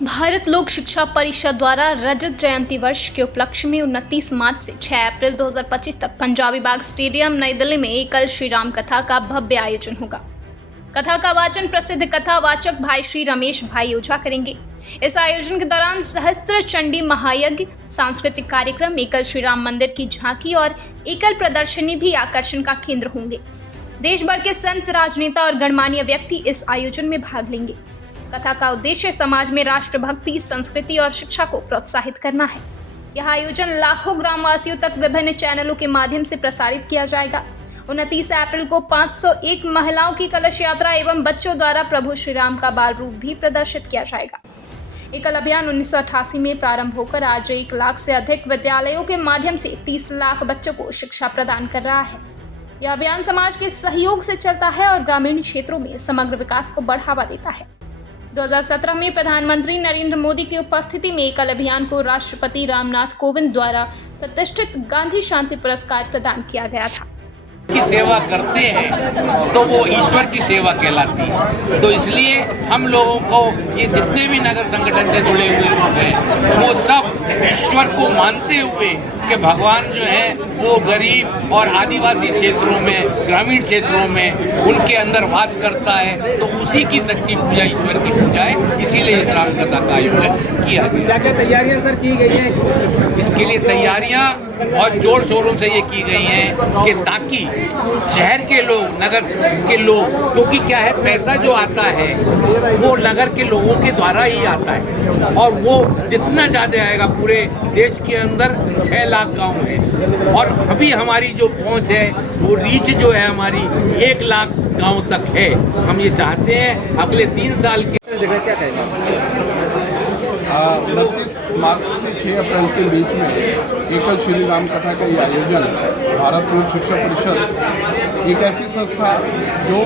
भारत लोक शिक्षा परिषद द्वारा रजत जयंती वर्ष के उपलक्ष्य में 29 मार्च से 6 अप्रैल 2025 तक पंजाबी बाग स्टेडियम नई दिल्ली में एकल श्री राम कथा का भव्य आयोजन होगा। कथा का वाचन प्रसिद्ध कथावाचक भाई श्री रमेश भाई ओझा करेंगे। इस आयोजन के दौरान सहस्त्र चंडी महायज्ञ, सांस्कृतिक कार्यक्रम, एकल श्री राम मंदिर की झांकी और एकल प्रदर्शनी भी आकर्षण का केंद्र होंगे। देश भर के संत, राजनेता और गणमान्य व्यक्ति इस आयोजन में भाग लेंगे। कथा का उद्देश्य समाज में राष्ट्रभक्ति, संस्कृति और शिक्षा को प्रोत्साहित करना है। यह आयोजन लाखों ग्रामवासियों तक विभिन्न चैनलों के माध्यम से प्रसारित किया जाएगा। 29 अप्रैल को 501 महिलाओं की कलश यात्रा एवं बच्चों द्वारा प्रभु श्री राम का बाल रूप भी प्रदर्शित किया जाएगा। एकल अभियान 1988 में प्रारंभ होकर आज 1 लाख से अधिक विद्यालयों के माध्यम से 30 लाख बच्चों को शिक्षा प्रदान कर रहा है। यह अभियान समाज के सहयोग से चलता है और ग्रामीण क्षेत्रों में समग्र विकास को बढ़ावा देता है। 2017 में प्रधानमंत्री नरेंद्र मोदी की उपस्थिति में एकल अभियान को राष्ट्रपति रामनाथ कोविंद द्वारा प्रतिष्ठित गांधी शांति पुरस्कार प्रदान किया गया था। की सेवा करते हैं तो वो ईश्वर की सेवा कहलाती है। तो इसलिए हम लोगों को ये जितने भी नगर संगठन से जुड़े हुए लोग हैं वो सब ईश्वर को मानते हुए कि भगवान जो है वो गरीब और आदिवासी क्षेत्रों में, ग्रामीण क्षेत्रों में उनके अंदर वास करता है, तो उसी की सच्ची पूजा ईश्वर की पूजा है। इसीलिए इस राम कथा का आयोजन किया गया। क्या क्या तैयारियां सर की गई हैं? इसके लिए तैयारियां बहुत जोर शोरों से ये की गई हैं कि ताकि शहर के लोग, नगर के लोग, क्योंकि क्या है, पैसा जो आता है वो नगर के लोगों के द्वारा ही आता है और वो जितना ज़्यादा आएगा, पूरे देश के अंदर 6 लाख गांव हैं और अभी हमारी जो पहुंच है वो रीच जो है हमारी 1 लाख गांव तक है। हम ये चाहते हैं अगले 3 साल के जगह क्या कहेंगे? 29 मार्च से 6 अप्रैल के बीच में एकल श्री राम कथा का ये आयोजन भारत लोक शिक्षा परिषद एक ऐसी संस्था जो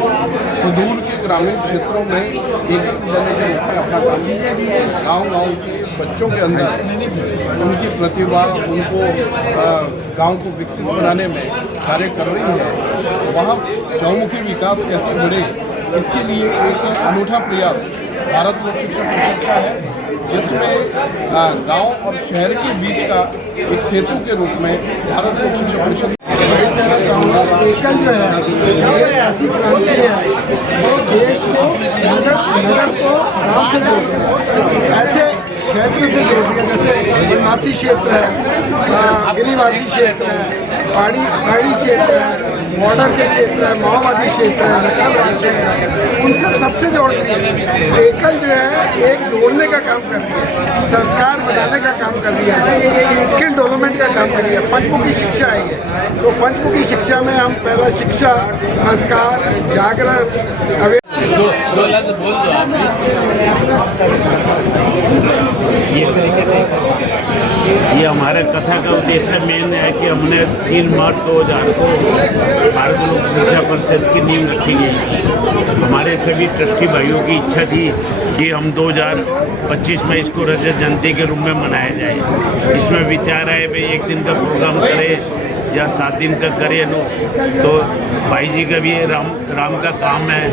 सुदूर के ग्रामीण क्षेत्रों में एकल विद्यालय के रूप में अपना काम गाँव के बच्चों के अंदर उनकी प्रतिभा, उनको गांव को विकसित बनाने में कार्य कर रही है। वहाँ चौमुखी विकास कैसे बढ़े, इसके लिए एक अनूठा प्रयास भारत लोक शिक्षा परिषद का है, जिसमें गांव और शहर के बीच का एक सेतु के रूप में भारत लोक शिक्षा परिषद एकल जो है ये ऐसी क्रांति है जो देश को नगर को गांव से जोड़ती है, ऐसे क्षेत्र से जोड़ती है, जैसे वनवासी क्षेत्र है, गिरिवासी क्षेत्र है, पहाड़ी क्षेत्र है, बॉर्डर के क्षेत्र है, माओवादी क्षेत्र है, नक्सलवादी क्षेत्र है, उनसे सबसे जोड़ती है। एकल जो है एक जोड़ने का काम कर रही है, संस्कार बनाने का काम कर रही है, स्किल डेवलपमेंट का काम कर रही है। पंचमुखी शिक्षा है ये, तो पंचमुखी शिक्षा में हम पहला शिक्षा, संस्कार, जागरण, ये हमारे कथा का उद्देश्य मेन है कि हमने 3 मार्च 2000 को भारत लोक शिक्षा परिषद की नींव रखी गई। हमारे सभी ट्रस्टी भाइयों की इच्छा थी कि हम 2025 में इसको रजत जयंती के रूप में मनाया जाए। इसमें विचार है भाई 1 दिन का प्रोग्राम करें या 7 दिन का करें लो, तो भाई जी का भी राम का काम है,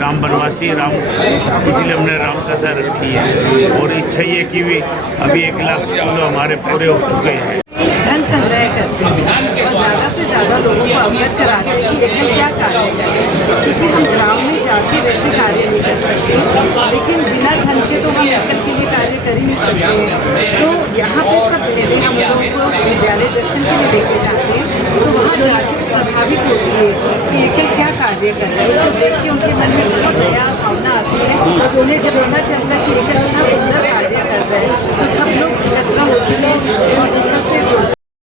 राम बनवासी राम, इसलिए हमने राम कथा रखी है। और इच्छा ये कि भी अभी 1 लाख स्कूल हमारे पूरे हो चुके हैं। धन संग्रह करते हैं और ज़्यादा से ज़्यादा लोगों को अवगत कराते हैं कि एकल क्या कार्य करें, क्योंकि हम ग्राम में जाके वैसे कार्य नहीं कर सकते, लेकिन बिना धन के तो हम एकल के लिए कार्य कर ही नहीं सकते। तो यहाँ पे सब पहले हम लोगों को विद्यालय दर्शन के लिए लेके जाते हैं, तो वहाँ जाके प्रभावित होती है कि एकल क्या कार्य कर रहे हैं। उसको देख के उनके मन में बहुत दया भावना आती है। उन्हें जब पता चलता है कि एकल